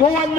UN